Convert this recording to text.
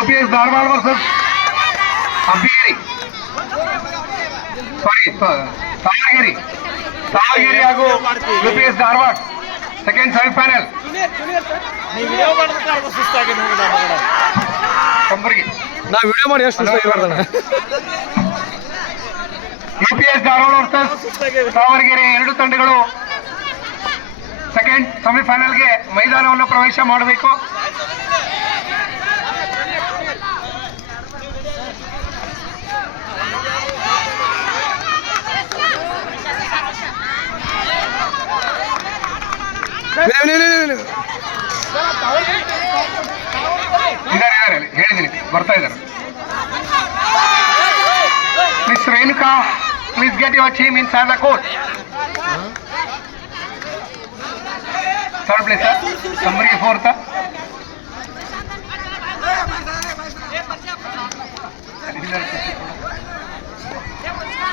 UPS Dharwad versus Abhigiri. Sorry, Savagiri ಹಾಗೂ UPS Dharwad second semifinal. ನಾ video ಮಾಡಿ ಎಷ್ಟು UPS Dharwad ವರ್ಸಸ್ ಸಾವರ್ಗೆರೆ ಎರಡು ತಂಡಗಳು ಸೆಕೆಂಡ್ ಸೆಮಿಫೈನಲ್ಗೆ ಮೈದಾನವನ್ನು ಪ್ರವೇಶ ಮಾಡಬೇಕು. ಹೇಳಿದ್ದೀನಿ, ಬರ್ತಾ ಇದ್ದಾರೆ. Miss Renuka, please get your team inside the court. Third place, ಸಂಬರಿ fourth.